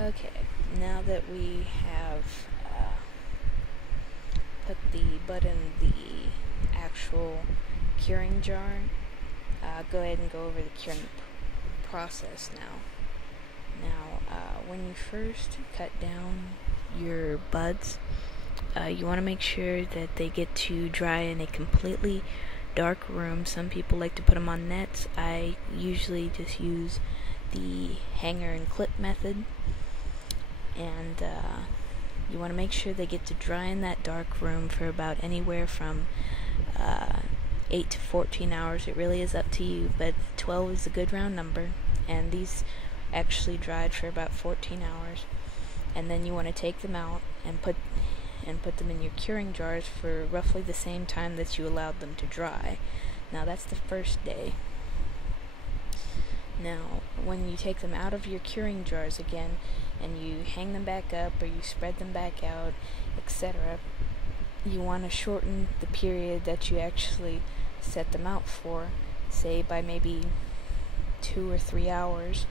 Okay, now that we have put the bud in the actual curing jar, go ahead and go over the curing process now. When you first cut down your buds, you want to make sure that they get to dry in a completely dark room. Some people like to put them on nets. I usually just use the hanger and clip method, and you want to make sure they get to dry in that dark room for about anywhere from 8 to 14 hours. It really is up to you, but 12 is a good round number, and these actually dried for about 14 hours. And then you want to take them out and put them in your curing jars for roughly the same time that you allowed them to dry. Now that's the first day. Now, when you take them out of your curing jars again, and you hang them back up or you spread them back out, etc., you want to shorten the period that you actually set them out for, say by maybe 2 or 3 hours,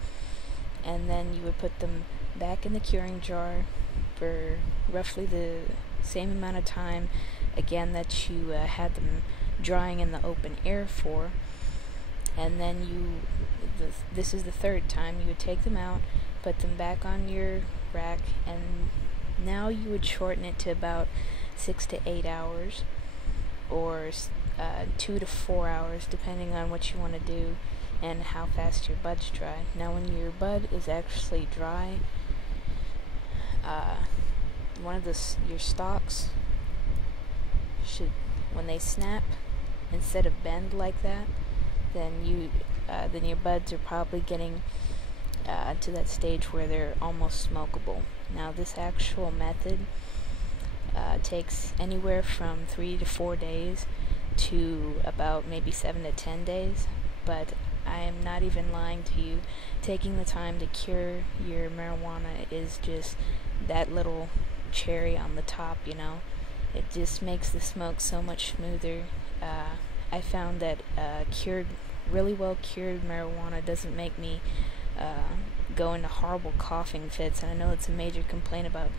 and then you would put them back in the curing jar for roughly the same amount of time again that you had them drying in the open air for. And then this is the third time, you would take them out, put them back on your rack, and now you would shorten it to about 6 to 8 hours, or 2 to 4 hours, depending on what you want to do and how fast your buds dry. Now when your bud is actually dry, your stalks should, when they snap, instead of bend like that, then your buds are probably getting to that stage where they're almost smokable. Now this actual method takes anywhere from 3 to 4 days to about maybe 7 to 10 days, but I am not even lying to you. Taking the time to cure your marijuana is just that little cherry on the top, It just makes the smoke so much smoother. I found that really well cured marijuana doesn't make me go into horrible coughing fits, and I know it's a major complaint about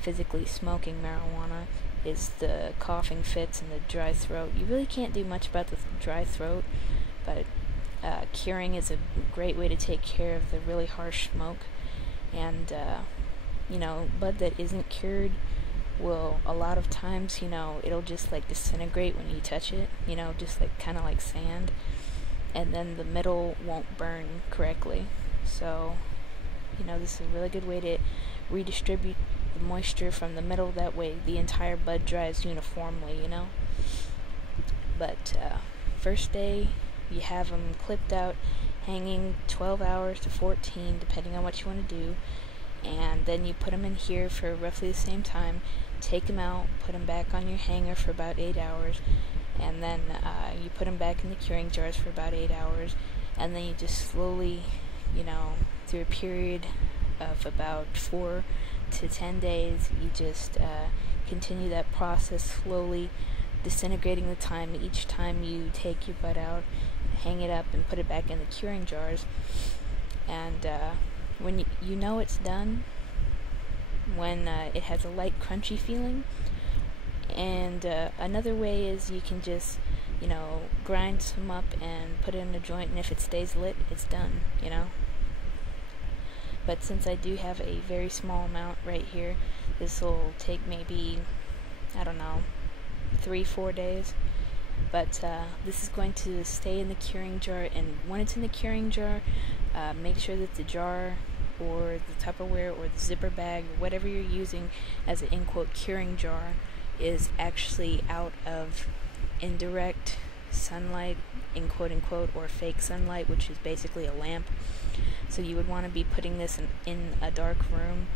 physically smoking marijuana is the coughing fits and the dry throat. You really can't do much about the dry throat, but curing is a great way to take care of the really harsh smoke. And bud that isn't cured will, a lot of times, it'll just like disintegrate when you touch it, just like kind of like sand, and then the middle won't burn correctly. So this is a really good way to redistribute the moisture from the middle. That way the entire bud dries uniformly. But first day, you have them clipped out, hanging 12 hours to 14, depending on what you want to do, and then you put them in here for roughly the same time. Take them out, put them back on your hanger for about 8 hours, and then you put them back in the curing jars for about 8 hours, and then you just slowly, through a period of about 4 to 10 days, you just continue that process, slowly disintegrating the time each time you take your bud out, hang it up, and put it back in the curing jars. And when you know it's done, when it has a light crunchy feeling. And another way is you can just grind some up and put it in a joint, and if it stays lit, it's done. But since I do have a very small amount right here, this will take maybe, 3-4 days. But this is going to stay in the curing jar, and when it's in the curing jar, make sure that the jar or the Tupperware or the zipper bag or whatever you're using as an in-quote curing jar is actually out of indirect sunlight, in quote-unquote, or fake sunlight, which is basically a lamp. So you would want to be putting this in a dark room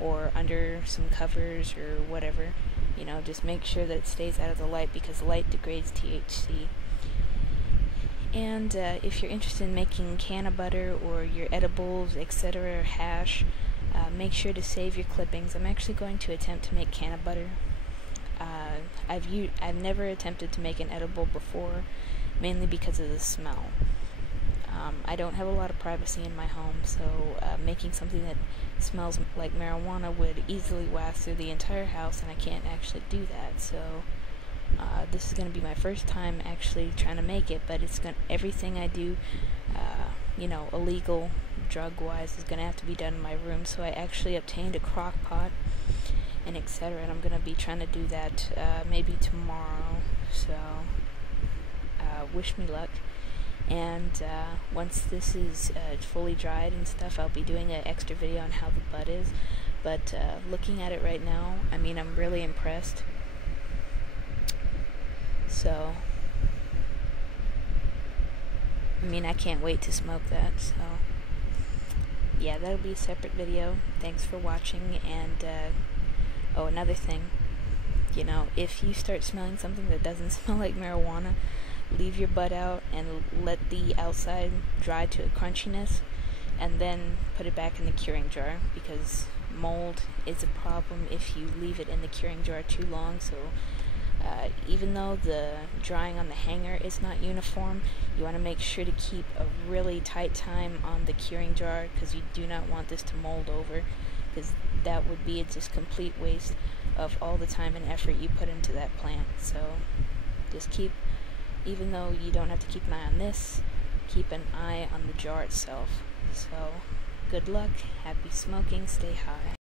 or under some covers or whatever. Just make sure that it stays out of the light, because light degrades THC. And if you're interested in making canna butter or your edibles, etc., or hash, make sure to save your clippings. I'm actually going to attempt to make canna butter. I've never attempted to make an edible before, mainly because of the smell. I don't have a lot of privacy in my home, so making something that smells like marijuana would easily wax through the entire house, and I can't actually do that. So this is going to be my first time actually trying to make it, but everything I do, illegal drug-wise, is going to have to be done in my room. So I actually obtained a crock pot and etc., and I'm going to be trying to do that maybe tomorrow. So wish me luck. And once this is fully dried and stuff, I'll be doing an extra video on how the bud is. But looking at it right now, I mean, I'm really impressed. So, I mean, I can't wait to smoke that. So, yeah, that'll be a separate video. Thanks for watching. And, another thing. If you start smelling something that doesn't smell like marijuana, leave your bud out and let the outside dry to a crunchiness, and then put it back in the curing jar, because mold is a problem if you leave it in the curing jar too long. So even though the drying on the hanger is not uniform, you want to make sure to keep a really tight time on the curing jar, because you do not want this to mold over, because that would be a just complete waste of all the time and effort you put into that plant. So just even though you don't have to keep an eye on this, keep an eye on the jar itself. So good luck, happy smoking, stay high.